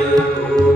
ਗੁਰੂ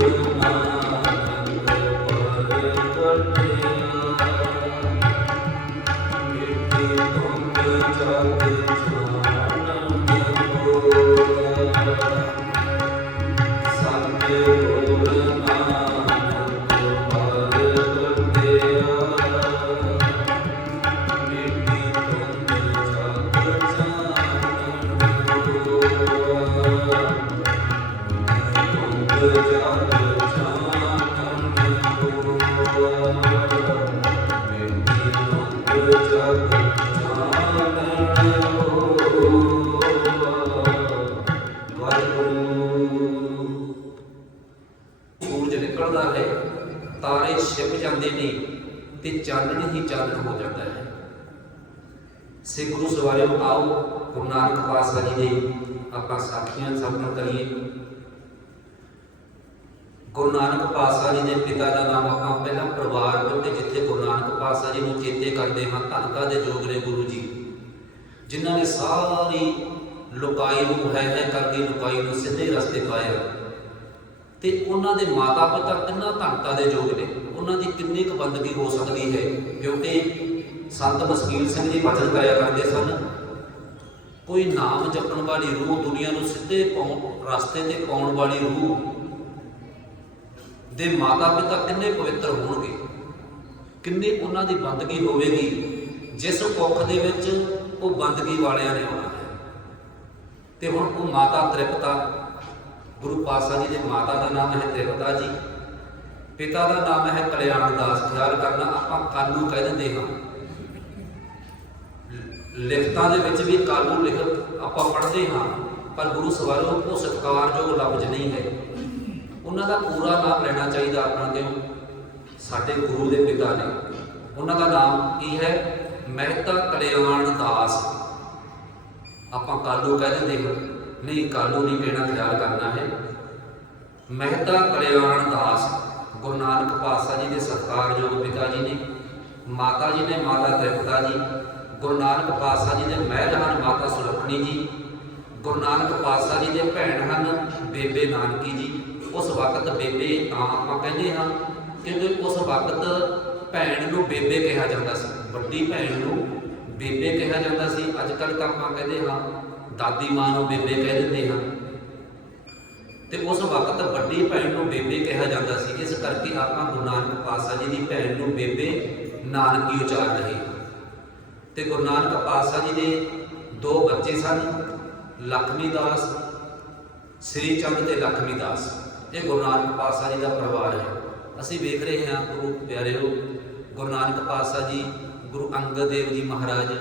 ਜਾਂਦੇ ਨੇ ਤੇ ਚਾਨਣ ਹੀ ਚਾਨਣ ਹੋ ਜਾਂਦਾ ਹੈ। ਸਿੱਖ ਗੁਰੂ ਸਵਾਰਿਓ, ਆਓ ਗੁਰੂ ਨਾਨਕ ਪਾਤਸ਼ਾਹ ਜੀ ਦੇ ਆਪਾਂ ਸਾਖੀਆਂ ਸੰਪਨ ਕਰੀਏ। ਗੁਰੂ ਨਾਨਕ ਪਾਤਸ਼ਾਹ ਜੀ ਦੇ ਪਿਤਾ ਦਾ ਨਾਮ ਆਪਾਂ ਪਹਿਲਾਂ ਪਰਿਵਾਰ ਤੋਂ ਤੇ ਜਿੱਥੇ ਗੁਰੂ ਨਾਨਕ ਪਾਤਸ਼ਾਹ ਜੀ ਨੂੰ ਚੇਤੇ ਕਰਦੇ ਹਾਂ ਧੰਨਤਾ ਦੇ ਜੋਗ ਨੇ ਗੁਰੂ ਜੀ, ਜਿਨ੍ਹਾਂ ਨੇ ਸਾਰੀ ਲੁਕਾਈ ਨੂੰ ਹੈ ਹੈ ਕਰਦੀ ਲੁਕਾਈ ਨੂੰ ਸਿੱਧੇ ਰਸਤੇ ਪਾਇਆ। ਤੇ ਉਹਨਾਂ ਦੇ ਮਾਤਾ ਪਿਤਾ ਕਿੰਨਾ ਧੰਨਤਾ ਦੇ ਯੋਗ ਨੇ। ਉਹਨਾਂ ਦੀ ਕਿੰਨੀ ਕੁ ਬੰਦਗੀ ਹੋ ਸਕਦੀ ਹੈ? ਕਿਉਂਕਿ ਸੰਤ ਮਸਕੀਨ ਸਿੰਘ ਜੀ ਭਜਨ ਗਾਇਆ ਕਰਦੇ ਸਨ। ਕੋਈ ਨਾਮ ਜਪਣ ਵਾਲੀ ਰੂਹ ਦੁਨੀਆ ਨੂੰ ਸਿੱਧੇ ਪਾਉਣ, ਰਸਤੇ ਤੇ ਪਾਉਣ ਵਾਲੀ ਰੂਹ ਦੇ ਮਾਤਾ ਪਿਤਾ ਕਿੰਨੇ ਪਵਿੱਤਰ ਹੋਣਗੇ? ਕਿੰਨੀ ਉਹਨਾਂ ਦੀ ਬੰਦਗੀ ਹੋਵੇਗੀ, ਜਿਸ ਕੁੱਖ ਦੇ ਵਿੱਚ ਉਹ ਬੰਦਗੀ ਵਾਲਿਆਂ ਨੇ ਆਉਣਾ ਹੈ। ਤੇ ਹੁਣ ਉਹ ਮਾਤਾ ਤ੍ਰਿਪਤਾ, ਗੁਰੂ ਪਾਤਸ਼ਾਹ ਜੀ ਦੇ ਮਾਤਾ ਦਾ ਨਾਮ ਹੈ ਤ੍ਰਿਪਤਾ ਜੀ। ਪਿਤਾ ਦਾ ਨਾਮ ਹੈ ਕਲਿਆਣ ਦਾਸ। ਖਿਆਲ ਕਰਨਾ, ਆਪਾਂ ਕਾਲੂ ਕਹਿ ਦਿੰਦੇ ਹਾਂ। ਲਿਖਤਾਂ ਦੇ ਵਿੱਚ ਵੀ ਕਾਲੂ ਲਿਖਤ ਆਪਾਂ ਪੜ੍ਹਦੇ ਹਾਂ, ਪਰ ਗੁਰੂ ਸਵਾਰੋ ਉਹ ਸਤਿਕਾਰਯੋਗ ਲਫ਼ਜ਼ ਨਹੀਂ ਹੈ। ਉਹਨਾਂ ਦਾ ਪੂਰਾ ਨਾਮ ਲੈਣਾ ਚਾਹੀਦਾ ਆਪਣਾ ਕਿਉਂ ਸਾਡੇ ਗੁਰੂ ਦੇ ਪਿਤਾ ਨੇ। ਉਹਨਾਂ ਦਾ ਨਾਮ ਕੀ ਹੈ? ਮਹਿਤਾ ਕਲਿਆਣ ਦਾਸ। ਆਪਾਂ ਕਾਲੂ ਕਹਿ ਦਿੰਦੇ ਹਾਂ। ਨਹੀਂ ਕਾਲੂ ਨਹੀਂ ਕਹਿਣਾ ਖਿਆਲ ਕਰਨਾ ਹੈ। ਮਹਿਤਾ ਕਲਿਆਣ ਦਾਸ। ਗੁਰੂ ਨਾਨਕ ਪਾਤਸ਼ਾਹ ਜੀ ਦੇ ਸਤਿਕਾਰਯੋਗ ਪਿਤਾ ਜੀ ਨੇ, ਮਾਤਾ ਜੀ ਨੇ ਮਾਤਾ ਤ੍ਰਿਪਤਾ ਜੀ, ਗੁਰੂ ਨਾਨਕ ਪਾਤਸ਼ਾਹ ਜੀ ਦੇ ਮਹਿਲ ਹਨ ਮਾਤਾ ਸੁਲੱਖਣੀ ਜੀ, ਗੁਰੂ ਨਾਨਕ ਪਾਤਸ਼ਾਹ ਜੀ ਦੇ ਭੈਣ ਹਨ ਬੇਬੇ ਨਾਨਕੀ ਜੀ। ਉਸ ਵਕਤ ਬੇਬੇ ਤਾਂ ਆਪਾਂ ਕਹਿੰਦੇ ਹਾਂ ਕਿਉਂਕਿ ਉਸ ਵਕਤ ਭੈਣ ਨੂੰ ਬੇਬੇ ਕਿਹਾ ਜਾਂਦਾ ਸੀ। ਵੱਡੀ ਭੈਣ ਨੂੰ ਬੇਬੇ ਕਿਹਾ ਜਾਂਦਾ ਸੀ। ਅੱਜ ਕੱਲ੍ਹ ਤਾਂ ਆਪਾਂ ਕਹਿੰਦੇ ਹਾਂ ਦਾਦੀ ਮਾਂ ਨੂੰ ਬੇਬੇ ਕਹਿ ਦਿੰਦੇ ਹਾਂ। ਤੇ ਉਸ ਵਕਤ ਵੱਡੀ ਭੈਣ ਨੂੰ ਬੇਬੇ ਕਿਹਾ ਜਾਂਦਾ ਸੀ, ਇਸ ਕਰਕੇ ਆਪਾਂ ਗੁਰੂ ਨਾਨਕ ਪਾਤਸ਼ਾਹ ਜੀ ਦੀ ਭੈਣ ਨੂੰ ਬੇਬੇ ਨਾਨਕੀ ਉਚਾਰ ਰਹੇ। ਤੇ ਗੁਰੂ ਨਾਨਕ ਪਾਤਸ਼ਾਹ ਜੀ ਦੇ ਦੋ ਬੱਚੇ ਸਨ, ਲਖਮੀ ਦਾਸ, ਸ੍ਰੀ ਚੰਦ ਤੇ ਲਖਮੀ ਦਾਸ। ਇਹ ਗੁਰੂ ਨਾਨਕ ਪਾਤਸ਼ਾਹ ਜੀ ਦਾ ਪਰਿਵਾਰ ਹੈ। ਅਸੀਂ ਵੇਖ ਰਹੇ ਹਾਂ ਗੁਰੂ ਪਿਆਰਿਓ, ਗੁਰੂ ਨਾਨਕ ਪਾਤਸ਼ਾਹ ਜੀ, ਗੁਰੂ ਅੰਗਦ ਦੇਵ ਜੀ ਮਹਾਰਾਜ,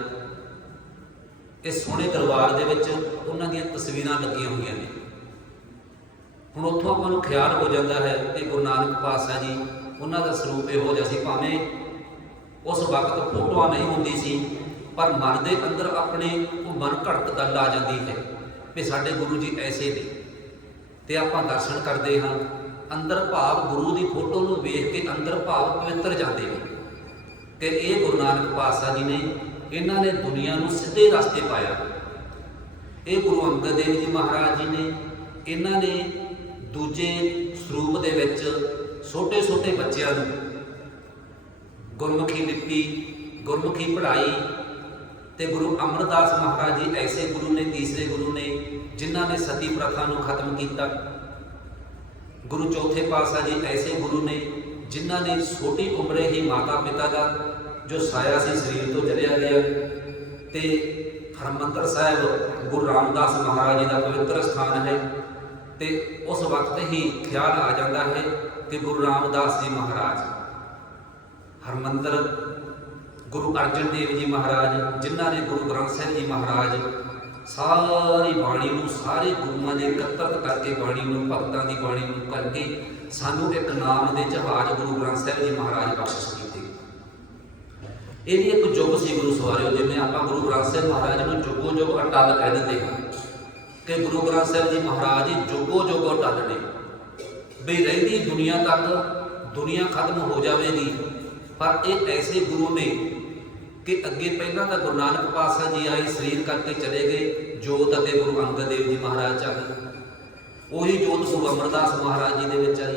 ਇਸ ਸੋਹਣੇ ਦਰਬਾਰ ਦੇ ਵਿੱਚ ਉਹਨਾਂ ਦੀਆਂ ਤਸਵੀਰਾਂ ਲੱਗੀਆਂ ਹੋਈਆਂ ਨੇ। ਹੁਣ ਉੱਥੋਂ ਆਪਾਂ ਨੂੰ ਖਿਆਲ ਹੋ ਜਾਂਦਾ ਹੈ ਕਿ ਗੁਰੂ ਨਾਨਕ ਪਾਤਸ਼ਾਹ ਜੀ, ਉਹਨਾਂ ਦਾ ਸਰੂਪ ਇਹੋ ਜਿਹਾ ਸੀ, ਭਾਵੇਂ ਉਸ ਵਕਤ ਫੋਟੋਆਂ ਨਹੀਂ ਹੁੰਦੀ ਸੀ, ਪਰ ਮਨ ਦੇ ਅੰਦਰ ਆਪਣੇ ਉਹ ਮਨ ਘੜਤ ਗੱਲ ਆ ਜਾਂਦੀ ਹੈ ਵੀ ਸਾਡੇ ਗੁਰੂ ਜੀ ਐਸੇ ਨੇ। ਤੇ ਆਪਾਂ ਦਰਸ਼ਨ ਕਰਦੇ ਹਾਂ, ਅੰਦਰ ਭਾਵ ਗੁਰੂ ਦੀ ਫੋਟੋ ਨੂੰ ਵੇਖ ਕੇ ਅੰਦਰ ਭਾਵ ਪਵਿੱਤਰ ਜਾਂਦੇ ਨੇ। ਕਿ ਇਹ ਗੁਰੂ ਨਾਨਕ ਪਾਤਸ਼ਾਹ ਜੀ ਨੇ ਇਹਨਾਂ ਨੇ ਦੁਨੀਆ ਨੂੰ ਸਿੱਧੇ ਰਸਤੇ ਪਾਇਆ। ਇਹ ਗੁਰੂ ਅੰਗਦ ਦੇਵ ਜੀ ਮਹਾਰਾਜ ਜੀ ਨੇ, ਇਹਨਾਂ ਨੇ ਦੂਜੇ ਸਰੂਪ ਦੇ ਵਿੱਚ ਛੋਟੇ ਛੋਟੇ ਬੱਚਿਆਂ ਨੂੰ ਗੁਰਮੁਖੀ ਲਿਪੀ ਗੁਰਮੁਖੀ ਪੜ੍ਹਾਈ ਤੇ ਗੁਰੂ ਅਮਰਦਾਸ ਮਹਾਰਾਜ ਜੀ ਐਸੇ ਗੁਰੂ ਨੇ, ਤੀਸਰੇ ਗੁਰੂ ਨੇ, ਜਿਨ੍ਹਾਂ ਨੇ ਸਤੀ ਪ੍ਰਥਾ ਨੂੰ ਖਤਮ ਕੀਤਾ। ਗੁਰੂ ਚੌਥੇ ਪਾਤਸ਼ਾਹ ਜੀ ਐਸੇ ਗੁਰੂ ਨੇ, ਜਿਨ੍ਹਾਂ ਨੇ ਛੋਟੀ ਉਮਰੇ ਹੀ ਮਾਤਾ ਪਿਤਾ ਦਾ, ਜੋ ਸਾਇਆ ਸੀ ਸਰੀਰ ਤੋਂ ਚਲਿਆ ਗਿਆ ਤੇ ਹਰਮੰਦਰ ਸਾਹਿਬ ਗੁਰੂ ਰਾਮਦਾਸ ਮਹਾਰਾਜ ਜੀ ਦਾ ਪਵਿੱਤਰ ਸਥਾਨ ਹੈ। ਤੇ ਉਸ ਵਕਤ ਹੀ ਖਿਆਲ ਆ ਜਾਂਦਾ ਹੈ ਕਿ ਗੁਰੂ ਰਾਮਦਾਸ ਜੀ ਮਹਾਰਾਜ, ਹਰਮੰਦਰ, ਗੁਰੂ ਅਰਜਨ ਦੇਵ ਜੀ ਮਹਾਰਾਜ, ਜਿਨ੍ਹਾਂ ਨੇ ਗੁਰੂ ਗ੍ਰੰਥ ਸਾਹਿਬ ਜੀ ਮਹਾਰਾਜ ਸਾਰੀ ਬਾਣੀ ਨੂੰ, ਸਾਰੇ ਗੁਰੂਆਂ ਦੇ ਇਕੱਤਰ ਕਰਕੇ ਬਾਣੀ ਨੂੰ, ਭਗਤਾਂ ਦੀ ਬਾਣੀ ਨੂੰ ਕਰਕੇ ਸਾਨੂੰ ਇੱਕ ਨਾਮ ਦੇ ਜਹਾਜ਼ ਗੁਰੂ ਗ੍ਰੰਥ ਸਾਹਿਬ ਜੀ ਮਹਾਰਾਜ ਬਖਸ਼ਿਸ਼ ਕੀਤੇ। ਇਹ ਵੀ ਇੱਕ ਯੁੱਗ ਸੀ ਗੁਰੂ ਸਵਾਰਿਓ, ਜਿਵੇਂ ਆਪਾਂ ਗੁਰੂ ਗ੍ਰੰਥ ਸਾਹਿਬ ਮਹਾਰਾਜ ਨੂੰ ਜੁਗੋ ਜੁਗ ਅਟਲ ਕਹਿ ਦਿੰਦੇ ਹਾਂ। ਕਿ ਗੁਰੂ ਗ੍ਰੰਥ ਸਾਹਿਬ ਜੀ ਮਹਾਰਾਜ ਜੋਗੋ ਜੋਗੋ ਜੁਗ ਵੀ ਰਹਿੰਦੀ ਦੁਨੀਆ ਤੱਕ ਦੁਨੀਆ ਖਤਮ ਹੋ ਜਾਵੇਗੀ। ਪਰ ਇਹ ਐਸੇ ਗੁਰੂ ਨੇ ਕਿ ਅੱਗੇ ਪਹਿਲਾਂ ਤਾਂ ਗੁਰੂ ਨਾਨਕ ਪਾਤਸ਼ਾਹ ਜੀ ਆਏ, ਸਰੀਰ ਕਰਕੇ ਚਲੇ ਗਏ, ਜੋਤ ਅਤੇ ਗੁਰੂ ਅੰਗਦ ਦੇਵ ਜੀ ਮਹਾਰਾਜ ਚੱਲ ਉਹੀ ਜੋਤ ਗੁਰੂ ਅਮਰਦਾਸ ਮਹਾਰਾਜ ਜੀ ਦੇ ਵਿੱਚ ਆਈ।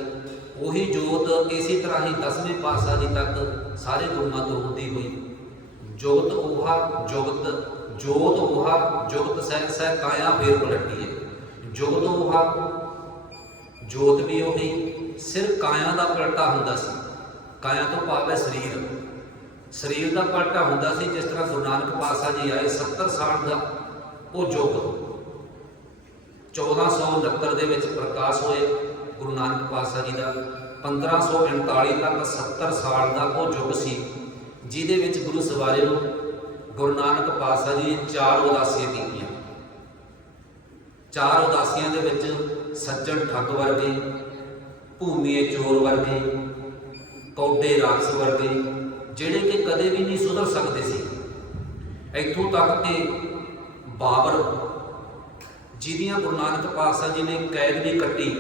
ਉਹੀ ਜੋਤ ਇਸੇ ਤਰ੍ਹਾਂ ਹੀ ਦਸਵੇਂ ਪਾਤਸ਼ਾਹ ਜੀ ਤੱਕ ਸਾਰੇ ਗੁਰੂਆਂ ਤੋਂ ਹੁੰਦੀ ਹੋਈ। ਜੋਤ ਉਹਾ ਜੋਗਤ ਜੋਤ ਉਹਾ ਜੋਤ ਸਹਿ ਸਹਿ ਕਾਇਆ ਫੇਰ ਪਲਟੀ ਹੈ। ਜੁਗਤ ਜੋਤ ਵੀ ਉਹੀ, ਸਿਰ ਕਾਇਆ ਦਾ ਪਲਟਾ ਹੁੰਦਾ ਸੀ। ਕਾਇਆ ਤੋਂ ਭਾਵ ਹੈ ਸਰੀਰ। ਸਰੀਰ ਦਾ ਪਲਟਾ ਹੁੰਦਾ ਸੀ, ਜਿਸ ਤਰ੍ਹਾਂ ਗੁਰੂ ਨਾਨਕ ਪਾਤਸ਼ਾਹ ਜੀ ਆਏ 70 ਸਾਲ ਦਾ, ਉਹ ਯੁੱਗ 1469 ਦੇ ਵਿੱਚ ਪ੍ਰਕਾਸ਼ ਹੋਏ ਗੁਰੂ ਨਾਨਕ ਪਾਤਸ਼ਾਹ ਜੀ ਦਾ। 1539 ਤੱਕ 70 ਸਾਲ ਦਾ ਉਹ ਯੁੱਗ ਸੀ, ਜਿਹਦੇ ਵਿੱਚ ਗੁਰੂ ਸਵਾਰੇ ਨੂੰ ਗੁਰੂ ਨਾਨਕ ਪਾਤਸ਼ਾਹ ਜੀ ਨੇ ਚਾਰ ਉਦਾਸੀਆਂ ਕੀਤੀਆਂ। ਚਾਰ ਉਦਾਸੀਆਂ ਦੇ ਵਿੱਚ ਸੱਜਣ ਠੱਗ ਵਰਗੇ, ਭੂਮੀਏ ਚੋਰ ਵਰਗੇ, ਕੌਡੇ ਰਾਖਸ ਵਰਗੇ, ਜਿਹੜੇ ਕਿ ਕਦੇ ਵੀ ਨਹੀਂ ਸੁਧਰ ਸਕਦੇ ਸੀ। ਇੱਥੋਂ ਤੱਕ ਕਿ ਬਾਬਰ, ਜਿਹਦੀਆਂ ਗੁਰੂ ਨਾਨਕ ਪਾਤਸ਼ਾਹ ਜੀ ਨੇ ਕੈਦ ਵੀ ਕੱਟੀ,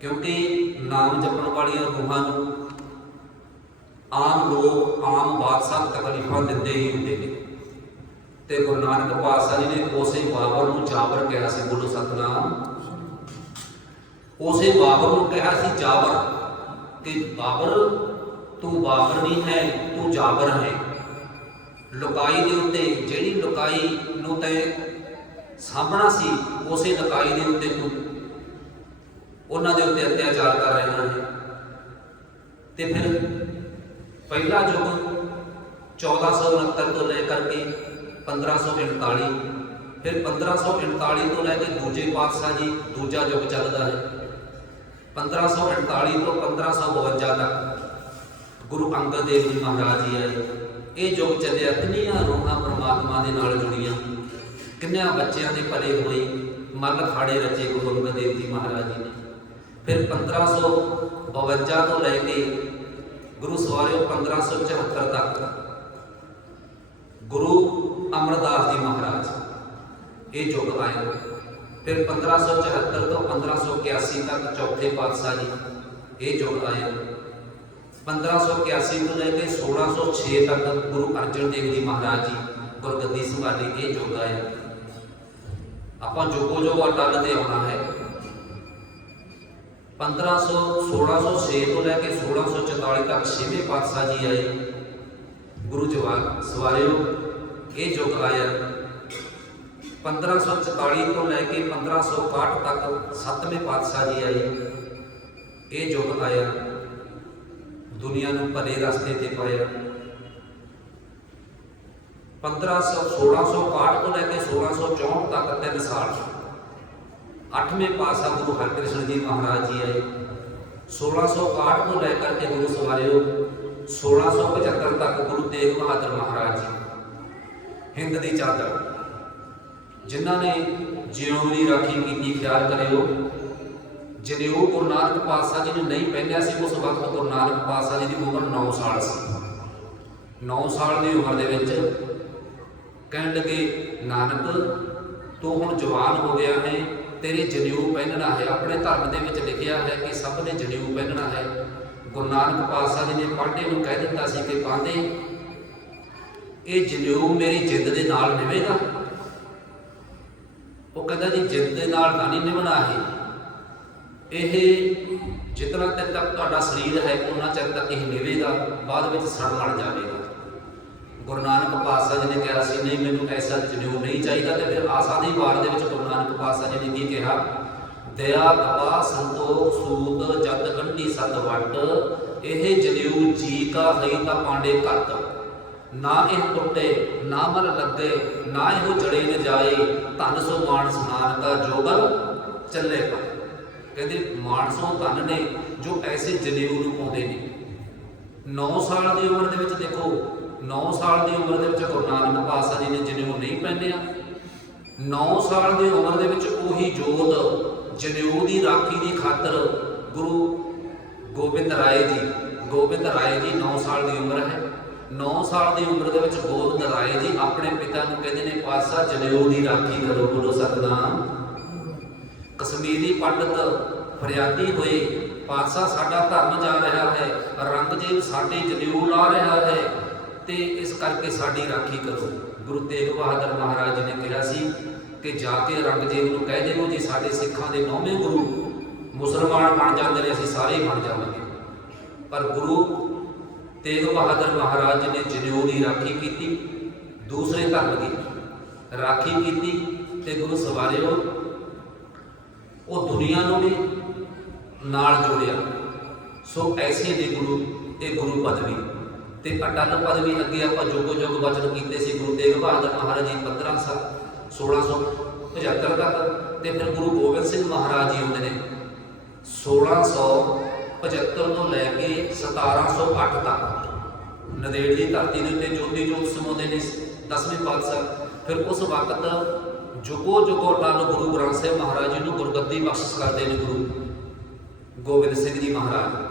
ਕਿਉਂਕਿ ਨਾਮ ਜਪਣ ਵਾਲੀਆਂ ਰੂਹਾਂ ਨੂੰ ਆਮ ਲੋਕ, ਆਮ ਬਾਦਸ਼ਾਹ ਤਕਲੀਫਾਂ ਦਿੰਦੇ ਹੀ ਹੁੰਦੇ ਨੇ। ਤੇ ਗੁਰੂ ਨਾਨਕ ਪਾਤਸ਼ਾਹ ਜੀ ਨੇ ਉਸੇ ਬਾਬਰ ਨੂੰ ਜਾਬਰ ਕਿਹਾ ਸੀ, ਬੋਲੋ ਸਤਨਾਮ। ਉਸੇ ਬਾਬਰ ਨੂੰ ਕਿਹਾ ਸੀ, ਜਾਬਰ। ਕਿ ਬਾਬਰ, ਤੂੰ ਬਾਬਰ ਨਹੀਂ ਹੈ, ਤੂੰ ਜਾਬਰ ਹੈ। ਲੁਕਾਈ ਦੇ ਉੱਤੇ, ਜਿਹੜੀ ਲੁਕਾਈ ਨੂੰ ਤੈ ਸਾਹਮਣਾ ਸੀ, ਉਸੇ ਲੁਕਾਈ ਦੇ ਉੱਤੇ ਤੂੰ ਉਹਨਾਂ ਦੇ ਉੱਤੇ ਅਤਿਆਚਾਰ ਕਰ ਰਿਹਾ ਹੈ। ਤੇ ਫਿਰ ਪਹਿਲਾ ਯੁੱਗ 1469 ਤੋਂ ਲੈ ਕਰਕੇ 1541 ਫਿਰ 1541 ਤੋਂ ਲੈ ਕੇ ਦੂਜੇ ਪਾਤਸ਼ਾਹ ਜੀ, ਦੂਜਾ ਯੁੱਗ ਚੱਲਦਾ ਹੈ। 1548 ਤੋਂ 1552 ਤੱਕ ਗੁਰੂ ਅੰਗਦ ਦੇਵ ਜੀ ਮਹਾਰਾਜ ਜੀ ਆਏ। ਇਹ ਯੁੱਗ ਚੱਲਿਆ, ਕਿੰਨੀਆਂ ਰੂਹਾਂ ਪ੍ਰਮਾਤਮਾ ਦੇ ਨਾਲ ਜੁੜੀਆਂ। ਕਿੰਨਿਆਂ ਬੱਚਿਆਂ ਦੇ ਭਲੇ ਹੋਏ, ਮੱਲ ਖਾੜੇ ਰਚੇ ਗੁਰੂ ਅੰਗਦ ਦੇਵ ਜੀ ਮਹਾਰਾਜ ਜੀ ਨੇ। ਫਿਰ 1552 ਤੋਂ ਲੈ ਕੇ ਗੁਰੂ ਸਵਾਰਿਓ 1574 ਤੱਕ। ਗੁਰੂ ਅਮਰਦਾਸ ਜੀ ਮਹਾਰਾਜ, ਇਹ ਯੁੱਗ ਆਏ। ਫਿਰ 1574 ਤੋਂ 1581 ਤੱਕ ਚੌਥੇ ਪਾਤਸ਼ਾਹ ਜੀ, ਇਹ ਯੁੱਗ ਆਏ। 1581 ਤੋਂ ਲੈ ਕੇ 1606 ਤੱਕ ਗੁਰੂ ਅਰਜਨ ਦੇਵ ਜੀ ਮਹਾਰਾਜ ਜੀ, ਗੁਰਗੱਦੀ ਸੰਭਾਲੀ ਇਹ ਯੁੱਗ ਆਏ। ਆਪਾਂ ਜੋਗੋ ਜੋ ਅਟਲ ਤੇ ਆਉਣਾ ਹੈ। 1500 1606 ਤੋਂ ਲੈ ਕੇ 1644 ਤੱਕ ਛੇਵੇਂ ਪਾਤਸ਼ਾਹ ਜੀ ਆਏ। ਗੁਰੂ ਜਵਾਨ ਸਵਾਰਿਓ, ਇਹ ਯੁੱਗ ਆਇਆ 1544 ਤੋਂ ਲੈ ਕੇ 1561 ਤੱਕ ਸੱਤਵੇਂ ਪਾਤਸ਼ਾਹ ਜੀ ਆਏ। ਇਹ ਯੁੱਗ ਆਇਆ ਦੁਨੀਆ ਨੂੰ ਭਲੇ ਰਸਤੇ ਤੇ ਪਾਇਆ। 1500 1661 ਤੋਂ ਲੈ ਕੇ 1664 ਤੱਕ ਤਿੰਨ ਸਾਲ। ਅੱਠਵੇਂ ਪਾਤਸ਼ਾਹ ਗੁਰੂ ਹਰਕ੍ਰਿਸ਼ਨ ਜੀ ਮਹਾਰਾਜ ਜੀ ਆਏ। 1661 ਤੋਂ ਲੈ ਕਰਕੇ ਗੁਰੂ ਸਵਾਰਿਓ 1675 ਤੱਕ ਗੁਰੂ ਤੇਗ ਬਹਾਦਰ ਮਹਾਰਾਜ ਜੀ, ਹਿੰਦ ਦੀ ਚਾਦਰ। ਜਿਨ੍ਹਾਂ ਨੇ ਜਿਉਂ ਦੀ ਰਾਖੀ ਕੀਤੀ, ਖਿਆਲ ਕਰਿਓ। ਜਨੇਊ ਗੁਰੂ ਨਾਨਕ ਪਾਤਸ਼ਾਹ ਜੀ ਨੂੰ ਨਹੀਂ ਪਹਿਨਿਆ ਸੀ, ਉਸ ਵਕਤ ਗੁਰੂ ਨਾਨਕ ਪਾਤਸ਼ਾਹ ਜੀ ਦੀ ਉਮਰ 9 ਸਾਲ ਸੀ। 9 ਸਾਲ ਦੀ ਉਮਰ ਦੇ ਵਿੱਚ ਕਹਿਣ ਲੱਗੇ, ਨਾਨਕ, ਤੂੰ ਹੁਣ ਜਵਾਨ ਹੋ ਗਿਆ ਹੈ। ਤੇਰੇ ਜਨੇਊ ਪਹਿਨਣਾ ਹੈ। ਆਪਣੇ ਧਰਮ ਦੇ ਵਿੱਚ ਲਿਖਿਆ ਹੈ ਕਿ ਸਭ ਨੇ ਜਨੇਊ ਪਹਿਨਣਾ ਹੈ। ਗੁਰੂ ਨਾਨਕ ਪਾਤਸ਼ਾਹ ਜੀ ਨੇ ਪਾਂਡੇ ਨੂੰ ਕਹਿ ਦਿੱਤਾ ਸੀ ਕਿ ਪਾਂਡੇ, ਇਹ ਜਨੇਊ ਮੇਰੀ ਜਿੱਦ ਦੇ ਨਾਲ ਨਿਵੇਗਾ ਉਹ ਕਹਿੰਦਾ ਜੀ, ਜਿੱਦ ਦੇ ਨਾਲ ਤਾਂ ਨਹੀਂ ਨਿਭਣਾ ਹੈ ਇਹ ਜਿਤਨਾ ਚਿਰ ਤੱਕ ਤੁਹਾਡਾ ਸਰੀਰ ਹੈ ਉਹਨਾਂ ਚਿਰ ਤੱਕ ਇਹ ਨਿਵੇਗਾ ਬਾਅਦ ਵਿੱਚ ਸੜ ਮੜ ਜਾਵੇਗਾ। ਗੁਰੂ ਨਾਨਕ ਪਾਤਸ਼ਾਹ ਜੀ ਨੇ ਕਿਹਾ ਸੀ, ਨਹੀਂ, ਮੈਨੂੰ ਐਸਾ ਜਨੇਊ ਨਹੀਂ ਚਾਹੀਦਾ। ਤੇ ਫਿਰ ਆਸਾ ਦੀ ਵਾਰ ਦੇ ਵਿੱਚ ਗੁਰੂ ਨਾਨਕ ਪਾਤਸ਼ਾਹ ਜੀ ਨੇ ਕੀ ਕਿਹਾ? ਦਇਆ ਕਪਾ ਸੰਤੋਖ, ਸੂਤ, ਜਤ ਕੰਢੀ ਸਤ, ਵਟ, ਇਹ ਜਨੇਊ ਜੀ ਕਾ ਲਈ ਤਾਂ ਪਾਂਡੇ ਕੱਤ ਨਾ ਇਹ ਟੁੱਟੇ, ਨਾ ਮਨ ਲੱਗੇ, ਨਾ ਇਹੋ ਜੜੇ ਨ ਜਾਏ, ਧਨ ਸੋ ਮਾਨ ਸਨਾਨ ਦਾ ਜੋਗਲ ਚੱਲੇ ਪਰ ਕਹਿੰਦੇ, ਮਾਨਸੋਂ ਧਨ ਨੇ ਜੋ ਐਸੇ ਜਨੇਊ ਨੂੰ ਪਾਉਂਦੇ ਨੇ। 9 ਸਾਲ ਦੀ ਉਮਰ ਦੇ ਵਿੱਚ ਦੇਖੋ 9 ਸਾਲ ਦੀ ਉਮਰ ਦੇ ਵਿੱਚ ਗੁਰੂ ਨਾਨਕ ਪਾਤਸ਼ਾਹ ਜੀ ਨੇ ਜਨੇਊ ਨਹੀਂ ਪਹਿਨਿਆ 9 ਸਾਲ ਦੀ ਉਮਰ ਦੇ ਵਿੱਚ ਉਹੀ ਜੋਤ ਜਨੇਊ ਦੀ ਰਾਖੀ ਦੀ ਖਾਤਰ ਗੁਰੂ ਗੋਬਿੰਦ ਰਾਏ ਜੀ, ਗੋਬਿੰਦ ਰਾਏ ਜੀ 9 ਸਾਲ ਦੀ ਉਮਰ ਹੈ। 9 ਸਾਲ ਦੀ ਉਮਰ ਦੇ ਵਿੱਚ ਗੋਬਿੰਦ ਰਾਏ ਜੀ ਆਪਣੇ ਪਿਤਾ ਨੂੰ ਕਹਿੰਦੇ ਨੇ, ਪਾਤਸ਼ਾਹ ਜਨੇਊ ਦੀ ਰਾਖੀ ਕਰੋ, ਬੋਲੋ ਸਤਨਾਮ। ਕਸ਼ਮੀਰੀ ਪੰਡਤ ਫਰਿਆਦੀ ਹੋਏ, ਪਾਤਸ਼ਾਹ, ਸਾਡਾ ਧਰਮ ਜਾ ਰਿਹਾ ਹੈ, ਰੰਗਜੀਤ ਸਾਡੇ ਜਨੇਊ ਲਾ ਰਿਹਾ ਹੈ। ਤੇ ਇਸ ਕਰਕੇ ਸਾਡੀ ਰਾਖੀ ਕਰੋ। ਗੁਰੂ ਤੇਗ ਬਹਾਦਰ ਮਹਾਰਾਜ ਜੀ ਨੇ ਕਿਹਾ ਸੀ ਕਿ ਜਾ ਕੇ ਰੰਗਜੀਤ ਨੂੰ ਕਹਿ ਦੇਵੋ ਜੀ ਸਾਡੇ ਸਿੱਖਾਂ ਦੇ ਨੌਵੇਂ ਗੁਰੂ ਮੁਸਲਮਾਨ ਬਣ ਜਾਂਦੇ ਨੇ, ਅਸੀਂ ਸਾਰੇ ਹੀ ਬਣ ਜਾਵਾਂਗੇ। ਪਰ ਗੁਰੂ ਤੇਗ ਬਹਾਦਰ ਮਹਾਰਾਜ ਜੀ ਨੇ ਜਨੇਊ ਦੀ ਰਾਖੀ ਕੀਤੀ, ਦੂਸਰੇ ਧਰਮ ਦੀ ਰਾਖੀ ਕੀਤੀ ਤੇ ਗੁਰੂ ਸਵਾਰਿਓ, ਉਹ ਦੁਨੀਆ ਨੂੰ ਵੀ ਨਾਲ ਜੋੜਿਆ। ਸੋ ਐਸੇ ਦੇ ਗੁਰੂ, ਇਹ ਗੁਰੂ ਪਦਵੀ। ਤੇ ਅਟਲ ਪਦਵੀ ਅੱਗੇ ਆਪਾਂ ਜੋਗੋ ਜੋਗ ਵਚਨ ਕੀਤੇ ਸੀ, ਗੁਰੂ ਤੇਗ ਬਹਾਦਰ ਮਹਾਰਾਜ ਜੀ 15 ਸਾਲ 1675 ਤੱਕ ਤੇ ਫਿਰ ਗੁਰੂ ਗੋਬਿੰਦ ਸਿੰਘ ਮਹਾਰਾਜ ਜੀ ਹੁੰਦੇ ਨੇ। 1675 ਤੋਂ ਲੈ ਕੇ 1708 ਤੱਕ। ਨਦੇੜ ਦੀ ਧਰਤੀ ਦੇ ਉੱਤੇ ਜੋਤੀ ਜੋਤ ਸਮਾਉਂਦੇ ਨੇ ਦਸਵੇਂ ਪਾਤਸ਼ਾਹ। ਫਿਰ ਉਸ ਵਕਤ ਜੁਗੋ ਜੁਗੋ ਨਾਲ ਗੁਰੂ ਗ੍ਰੰਥ ਸਾਹਿਬ ਮਹਾਰਾਜ ਜੀ ਨੂੰ ਗੁਰਗੱਦੀ ਬਖਸ਼ ਕਰਦੇ ਨੇ ਗੁਰੂ ਗੋਬਿੰਦ ਸਿੰਘ ਜੀ ਮਹਾਰਾਜ।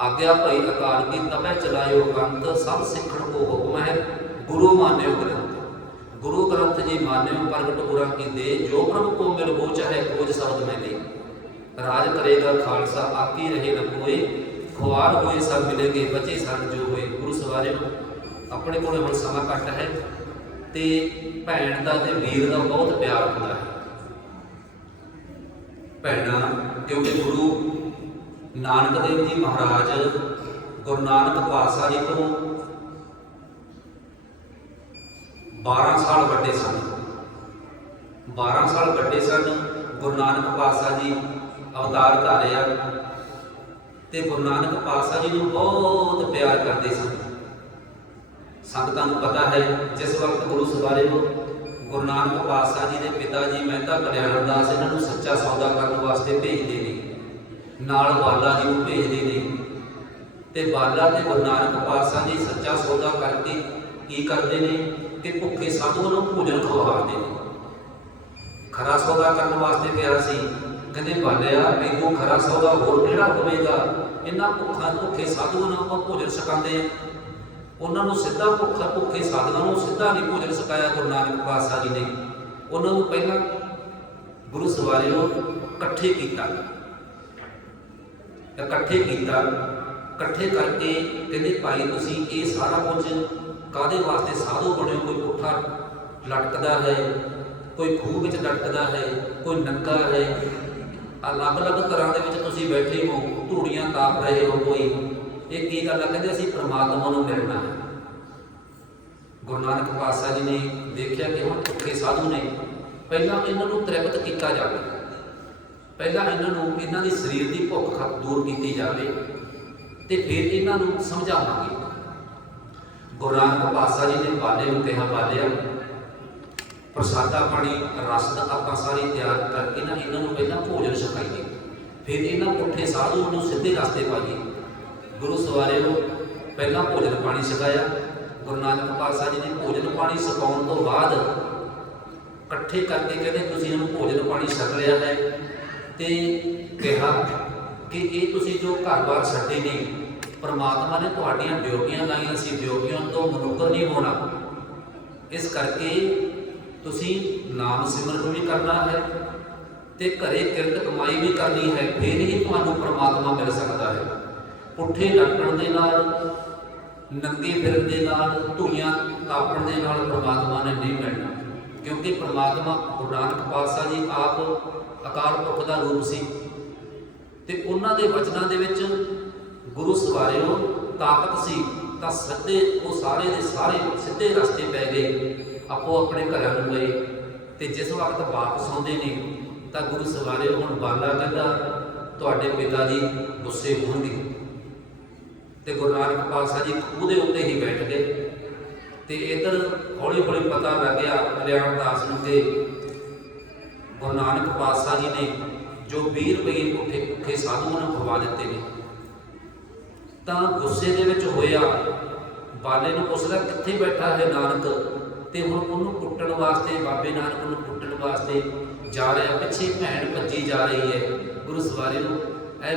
ਆਗਿਆ ਭਈ ਅਕਾਲ ਕੀ ਤਪੈ ਚਲਾਇਓ ਕੰਤ ਸਭ ਸਿੱਖਣ ਕੋ ਹੁਕਮ ਹੈ, ਗੁਰੂ ਮਾਨਿਓ ਗ੍ਰੰਥ। ਗੁਰੂ ਗ੍ਰੰਥ ਜੀ ਮਾਨਿਓ ਪ੍ਰਗਟ ਗੁਰਾਂ ਕੀ ਦੇ, ਜੋ ਪ੍ਰਭ ਕੋ ਮਿਲ ਹੋ ਚਾਹੇ ਕੋਜ ਸ਼ਬਦ ਮੈਂ ਦੇ। ਰਾਜ ਕਰੇਗਾ ਖਾਲਸਾ, ਆਕੀ ਰਹੇ ਨ ਕੋਏ ਖੁਆਰ ਹੋਏ ਸਭ ਮਿਲੇਗੇ, ਬਚੇ ਸਨ ਜੋ ਹੋਏ, ਗੁਰੂ ਸਵਾਰੇ ਆਪਣੇ ਕੋਲੇ ਹੁਣ ਸਮਾਂ ਘੱਟ ਹੈ ਤੇ ਭੈਣ ਦਾ ਤੇ ਵੀਰ ਦਾ ਬਹੁਤ ਪਿਆਰ ਹੁੰਦਾ ਹੈ। ਭੈਣਾਂ, ਕਿਉਂਕਿ ਗੁਰੂ ਨਾਨਕ ਦੇਵ ਜੀ ਮਹਾਰਾਜ, ਗੁਰੂ ਨਾਨਕ ਪਾਤਸ਼ਾਹ ਜੀ ਤੋਂ 12 ਸਾਲ ਵੱਡੇ ਸਨ। 12 ਸਾਲ ਵੱਡੇ ਸਨ, ਗੁਰੂ ਨਾਨਕ ਪਾਤਸ਼ਾਹ ਜੀ ਅਵਤਾਰ ਧਾਰਿਆ ਤੇ ਗੁਰੂ ਨਾਨਕ ਪਾਤਸ਼ਾਹ ਜੀ ਨੂੰ ਬਹੁਤ ਪਿਆਰ ਕਰਦੇ ਸਨ। ਸੰਗਤਾਂ ਨੂੰ ਪਤਾ ਹੈ, ਜਿਸ ਵਕਤ ਗੁਰੂ ਸਵਾਰੇ ਨੂੰ ਗੁਰੂ ਨਾਨਕ ਪਾਤਸ਼ਾਹ ਜੀ ਦੇ ਪਿਤਾ ਜੀ ਮਹਿਤਾ ਕਲਿਆਣ ਦਾਸ ਇਹਨਾਂ ਨੂੰ ਸੱਚਾ ਸੌਦਾ ਕਰਨ ਵਾਸਤੇ ਭੇਜਦੇ ਨੇ। ਨਾਲ ਬਾਲਾ ਜੀ ਨੂੰ ਭੇਜਦੇ ਨੇ। ਤੇ ਬਾਲਾ ਤੇ ਗੁਰੂ ਨਾਨਕ ਪਾਤਸ਼ਾਹ ਜੀ ਸੱਚਾ ਸੌਦਾ ਕਰਕੇ ਕੀ ਕਰਦੇ ਨੇ? ਕਿ ਭੁੱਖੇ ਸਾਧੂਆਂ ਨੂੰ ਭੋਜਨ ਖਵਾਉਂਦੇ ਨੇ। ਖਰਾ ਸੌਦਾ ਕਰਨ ਵਾਸਤੇ ਕਿਹਾ ਸੀ। ਕਹਿੰਦੇ ਬਾਲਿਆ ਮੈਨੂੰ ਖਰਾ ਸੌਦਾ ਹੋਰ ਕਿਹੜਾ ਹੋਵੇਗਾ? ਇਹਨਾਂ ਭੁੱਖਾਂ ਭੁੱਖੇ ਸਾਧੂਆਂ ਨੂੰ ਆਪਾਂ ਭੋਜਨ ਛਕਾਉਂਦੇ ਉਹਨਾਂ ਨੂੰ ਸਿੱਧਾ ਭੁੱਖਾ ਭੁੱਖੇ ਸਾਧੂਆਂ ਨੂੰ ਸਿੱਧਾ ਨਹੀਂ ਭੋਜਨ ਛਕਾਇਆ ਗੁਰੂ ਨਾਨਕ ਪਾਤਸ਼ਾਹ ਜੀ ਨੇ। ਉਹਨਾਂ ਨੂੰ ਪਹਿਲਾਂ ਗੁਰੂ ਸਵਾਰਿਓ ਇਕੱਠੇ ਕੀਤਾ। ਇਕੱਠੇ ਕੀਤਾ, ਇਕੱਠੇ ਕਰਕੇ ਕਹਿੰਦੇ ਭਾਈ ਤੁਸੀਂ ਇਹ ਸਾਰਾ ਕੁਝ ਕਾਦੇ ਵਾਸਤੇ ਸਾਧੂ ਬਣੇ ਹੋ? ਕੋਈ ਪੁੱਠਾ ਲਟਕਦਾ ਹੈ, ਕੋਈ ਖੂਹ ਵਿੱਚ ਲਟਕਦਾ ਹੈ, ਕੋਈ ਨੰਗਾ ਹੈ। ਅਲੱਗ-ਅਲੱਗ ਤਰ੍ਹਾਂ ਦੇ ਵਿੱਚ ਤੁਸੀਂ ਬੈਠੇ ਹੋ, ਧੂੜੀਆਂ ਤਾਪ ਰਹੇ ਹੋ ਕੋਈ। ਇਹ ਕੀ ਗੱਲ ਹੈ ਕਹਿੰਦੇ ਅਸੀਂ ਪ੍ਰਮਾਤਮਾ ਨੂੰ ਮਿਲਣਾ ਹੈ। ਗੁਰੂ ਨਾਨਕ ਪਾਤਸ਼ਾਹ ਜੀ ਨੇ ਦੇਖਿਆ ਕਿ ਹੁਣ ਭੁੱਖੇ ਸਾਧੂ ਨੇ। ਪਹਿਲਾਂ ਇਹਨਾਂ ਨੂੰ ਤ੍ਰਿਪਤ ਕੀਤਾ ਜਾਵੇ। ਪਹਿਲਾਂ ਇਹਨਾਂ ਨੂੰ ਇਹਨਾਂ ਦੀ ਸਰੀਰ ਦੀ ਭੁੱਖ ਦੂਰ ਕੀਤੀ ਜਾਵੇ ਤੇ ਫਿਰ ਇਹਨਾਂ ਨੂੰ ਸਮਝਾਵਾਂਗੇ। ਗੁਰੂ ਨਾਨਕ ਪਾਤਸ਼ਾਹ ਜੀ ਨੇ ਬਾਲੇ ਨੂੰ ਕਿਹਾ, ਬਾਲਿਆ, ਪ੍ਰਸਾਦਾ ਪਾਣੀ, ਰਸ ਆਪਾਂ ਸਾਰੇ ਤਿਆਰ ਕਰਕੇ ਨਾ ਇਹਨਾਂ ਨੂੰ ਪਹਿਲਾਂ ਭੋਜਨ ਛਕਾਈਏ। ਫਿਰ ਇਹਨਾਂ ਪੁੱਠੇ ਸਾਧੂ ਨੂੰ ਸਿੱਧੇ ਰਸਤੇ ਪਾਈਏ। ਗੁਰੂ ਸਵਾਰੇ ਨੂੰ ਪਹਿਲਾਂ ਭੋਜਨ ਪਾਣੀ ਛਕਾਇਆ। ਗੁਰੂ ਨਾਨਕ ਪਾਤਸ਼ਾਹ ਜੀ ਨੇ ਭੋਜਨ ਪਾਣੀ ਛਕਾਉਣ ਤੋਂ ਬਾਅਦ ਇਕੱਠੇ ਕਰਕੇ ਕਹਿੰਦੇ, ਤੁਸੀਂ ਇਹਨੂੰ ਭੋਜਨ ਪਾਣੀ ਛਕ ਲਿਆ ਹੈ। ਤੇ ਕਿਹਾ ਕਿ ਇਹ ਤੁਸੀਂ ਜੋ ਘਰ-ਬਾਰ ਛੱਡੇ ਨੇ, ਪਰਮਾਤਮਾ ਨੇ ਤੁਹਾਡੀਆਂ ਡਿਊਟੀਆਂ ਲਾਈਆਂ ਸੀ, ਡਿਊਟੀਆਂ ਤੋਂ ਮਨੁੱਖਰ ਨਹੀਂ ਹੋਣਾ। ਇਸ ਕਰਕੇ ਤੁਸੀਂ ਨਾਮ ਸਿਮਰਨ ਵੀ ਕਰਨਾ ਹੈ ਤੇ ਘਰੇ ਕਿਰਤ ਕਮਾਈ ਵੀ ਕਰਨੀ ਹੈ, ਫਿਰ ਹੀ ਤੁਹਾਨੂੰ ਪਰਮਾਤਮਾ ਮਿਲ ਸਕਦਾ ਹੈ। ਪੁੱਠੇ ਲਟਕਣ ਦੇ ਨਾਲ, ਨੰਗੇ ਫਿਰਨ ਦੇ ਨਾਲ, ਧੂਈਆਂ ਤਾਪਣ ਦੇ ਨਾਲ ਪਰਮਾਤਮਾ ਨੇ ਨਹੀਂ ਮਿਲਣਾ, ਕਿਉਂਕਿ ਪਰਮਾਤਮਾ ਗੁਰੂ ਨਾਨਕ ਪਾਤਸ਼ਾਹ ਜੀ ਆਪ ਅਕਾਲ ਪੁਰਖ ਦਾ ਰੂਪ ਸੀ। ਤੇ ਉਹਨਾਂ ਦੇ ਵਚਨਾਂ ਦੇ ਵਿੱਚ ਗੁਰੂ ਸਵਾਰਿਓ ਤਾਕਤ ਸੀ, ਤਾਂ ਸਿੱਧੇ ਉਹ ਸਾਰੇ ਦੇ ਸਾਰੇ ਸਿੱਧੇ ਰਸਤੇ ਪੈ ਗਏ, ਆਪੋ ਆਪਣੇ ਘਰਾਂ ਨੂੰ ਗਏ। ਤੇ ਜਿਸ ਵਕਤ ਵਾਪਸ ਆਉਂਦੇ ਨੇ, ਤਾਂ ਗੁਰੂ ਸਵਾਰਿਓ ਹੁਣ ਬਾਲਾ ਕਹਿੰਦਾ, ਤੁਹਾਡੇ ਪਿਤਾ ਜੀ ਗੁੱਸੇ ਹੋਣਗੇ। ਤੇ ਗੁਰੂ ਨਾਨਕ ਪਾਤਸ਼ਾਹ ਜੀ ਖੂਹ ਦੇ ਉੱਤੇ ਹੀ ਬੈਠ ਗਏ। ਤੇ ਇਧਰ ਹੌਲੀ ਹੌਲੀ ਪਤਾ ਲੱਗ ਗਿਆ ਕਲਿਆਣ ਦਾਸ ਨੂੰ ਕਿ ਗੁਰੂ ਨਾਨਕ ਪਾਤਸ਼ਾਹ ਜੀ ਨੇ ਜੋ 20 ਰੁਪਏ ਪੁੱਠੇ ਭੁੱਖੇ ਸਾਧੂਆਂ ਨੂੰ ਖਵਾ ਦਿੱਤੇ ਨੇ। ਤਾਂ ਗੁੱਸੇ ਦੇ ਵਿੱਚ ਹੋਇਆ, ਬਾਲੇ ਨੂੰ ਪੁੱਛਦਾ, ਕਿੱਥੇ ਬੈਠਾ ਹੈ ਨਾਨਕ? ਤੇ ਹੁਣ ਉਹਨੂੰ ਕੁੱਟਣ ਵਾਸਤੇ, ਬਾਬੇ ਨਾਨਕ ਨੂੰ ਕੁੱਟਣ ਵਾਸਤੇ ਜਾ ਰਿਹਾ, ਪਿੱਛੇ ਭੈਣ ਭੱਜੀ ਜਾ ਰਹੀ ਹੈ। ਗੁਰੂ ਸਵਾਰੇ ਨੂੰ, ਐ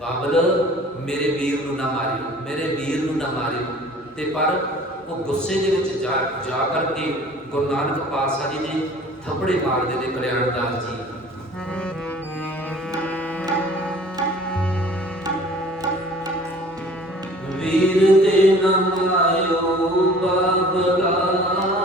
ਬਾਬਲ, ਮੇਰੇ ਵੀਰ ਨੂੰ ਨਾ ਮਾਰਿਓ, ਮੇਰੇ ਵੀਰ ਨੂੰ ਨਾ ਮਾਰਿਓ। ਤੇ ਪਰ ਉਹ ਗੁੱਸੇ ਦੇ ਵਿੱਚ ਜਾ ਜਾ ਕਰਕੇ ਗੁਰੂ ਨਾਨਕ ਪਾਤਸ਼ਾਹ ਜੀ ਨੇ ਥੱਪੜੇ ਮਾਰਦੇ ਨੇ ਕਲਿਆਣ ਦਾਸ ਜੀ। ਵੀਰ ਦੇ ਨਮਾਇਓ ਬਾਬਲਾਏ ਦੁਨੀਆ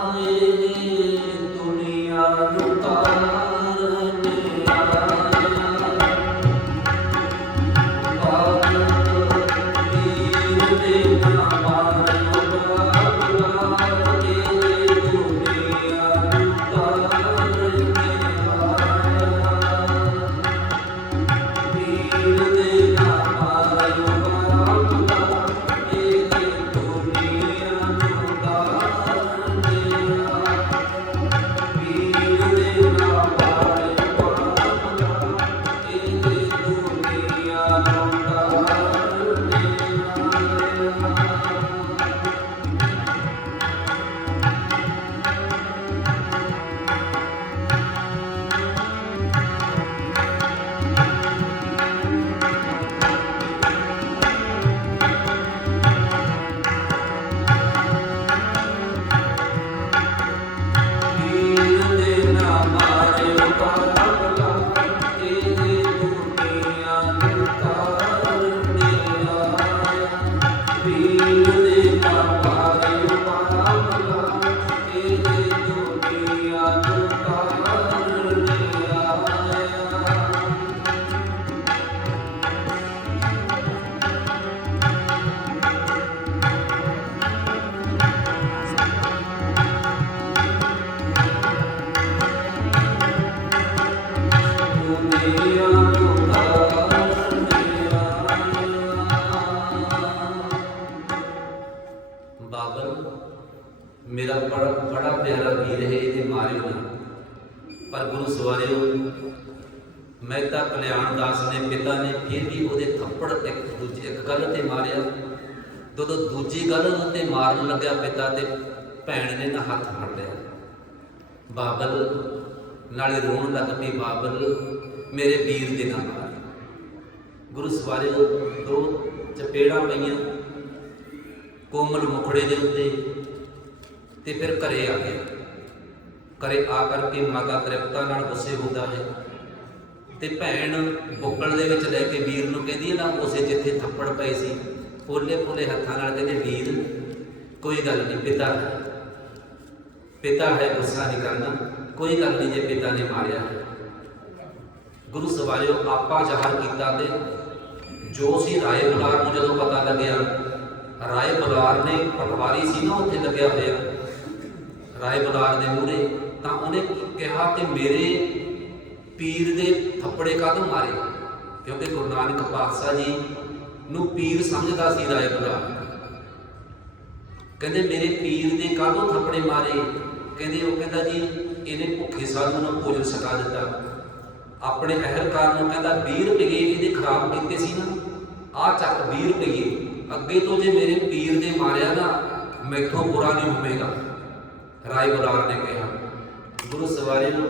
ਪਰ ਗੁਰੂ ਸਵਾਰਿਓ ਮਹਿਤਾ ਕਲਿਆਣ ਦਾਸ ਨੇ, ਪਿਤਾ ਨੇ ਫਿਰ ਵੀ ਉਹਦੇ ਥੱਪੜ ਇੱਕ ਦੂਜੀ, ਇੱਕ ਗੱਲ ਤੇ ਮਾਰਿਆ। ਜਦੋਂ ਦੂਜੀ ਗੱਲ ਉੱਤੇ ਮਾਰਨ ਲੱਗਿਆ ਪਿਤਾ ਤੇ, ਭੈਣ ਨੇ ਨਾ ਹੱਥ ਫੜ ਲਿਆ। ਬਾਬਲ, ਨਾਲੇ ਰੋਣ ਲੱਗ ਪਈ ਬਾਬਲ, ਮੇਰੇ ਵੀਰ ਦੇ ਨਾਲ। ਗੁਰੂ ਸਵਾਰਿਓ, ਦੋ ਚਪੇੜਾਂ ਪਈਆਂ, ਕੋਮਲ ਮੁਖੜੇ ਦੇ ਉੱਤੇ, ਤੇ ਫਿਰ ਘਰੇ ਆ ਗਿਆ। ਘਰੇ ਆ ਕਰਕੇ ਮਾਤਾ ਤ੍ਰਿਪਤਾ ਨਾਲ ਗੁੱਸੇ ਹੁੰਦਾ ਹੈ। ਤੇ ਭੈਣ ਬੁੱਕਲ ਦੇ ਵਿੱਚ ਲੈ ਕੇ ਵੀਰ ਨੂੰ ਕਹਿੰਦੀ ਹੈ ਨਾ ਉਸੇ ਜਿੱਥੇ ਥੱਪੜ ਪਏ ਸੀ ਪੋਲੇ ਪੋਲੇ ਹੱਥਾਂ ਨਾਲ ਕਹਿੰਦੇ, ਵੀਰ, ਕੋਈ ਗੱਲ ਨਹੀਂ, ਪਿਤਾ ਹੈ। ਪਿਤਾ ਹੈ, ਗੁੱਸਾ ਨਹੀਂ ਕਰਨਾ। ਕੋਈ ਗੱਲ ਨਹੀਂ, ਜੇ ਪਿਤਾ ਨੇ ਮਾਰਿਆ ਹੈ। ਗੁਰੂ ਸਵਾਰਿਓ, ਆਪਾ ਜ਼ਾਹਰ ਕੀਤਾ ਤੇ ਜੋ ਸੀ ਰਾਏ ਬੁਲਾਰ ਨੂੰ ਜਦੋਂ ਪਤਾ ਲੱਗਿਆ, ਰਾਏ ਬੁਲਾਰ ਨੇ ਪਟਵਾਰੀ ਸੀ ਨਾ, ਉੱਥੇ ਲੱਗਿਆ ਹੋਇਆ। ਰਾਏ ਬੁਲਾਰ ਦੇ ਮੂਹਰੇ ਤਾਂ ਉਹਨੇ ਕਿਹਾ ਕਿ ਮੇਰੇ ਪੀਰ ਦੇ ਥੱਪੜੇ ਕਾਹਦੋਂ ਮਾਰੇ? ਕਿਉਂਕਿ ਗੁਰੂ ਨਾਨਕ ਪਾਤਸ਼ਾਹ ਜੀ ਨੂੰ ਪੀਰ ਸਮਝਦਾ ਸੀ ਰਾਏ ਬੁਲਾਰ ਕਹਿੰਦੇ, ਮੇਰੇ ਪੀਰ ਦੇ ਕਾਹਦੋਂ ਥੱਪੜੇ ਮਾਰੇ? ਕਹਿੰਦੇ, ਉਹ ਕਹਿੰਦਾ ਜੀ, ਇਹਨੇ ਭੁੱਖੇ ਸਾਧੂ ਨੂੰ ਭੋਜਨ ਛਕਾ ਦਿੱਤਾ। ਆਪਣੇ ਅਹਿਲਕਾਰ ਨੂੰ ਕਹਿੰਦਾ 20 ਰੁਪਏ ਇਹਦੇ ਖਰਾਬ ਕੀਤੇ ਸੀ ਨਾ। ਆ ਚੱਕ 20 ਰੁਪਏ। ਅੱਗੇ ਤੋਂ ਜੇ ਮੇਰੇ ਪੀਰ ਦੇ ਮਾਰਿਆ ਨਾ, ਮੈਥੋਂ ਬੁਰਾ ਨਹੀਂ ਹੋਵੇਗਾ। ਰਾਏ ਬੁਲਾਰ ਨੇ ਕਿਹਾ। ਗੁਰੂ ਸਵਾਰੀ ਨੂੰ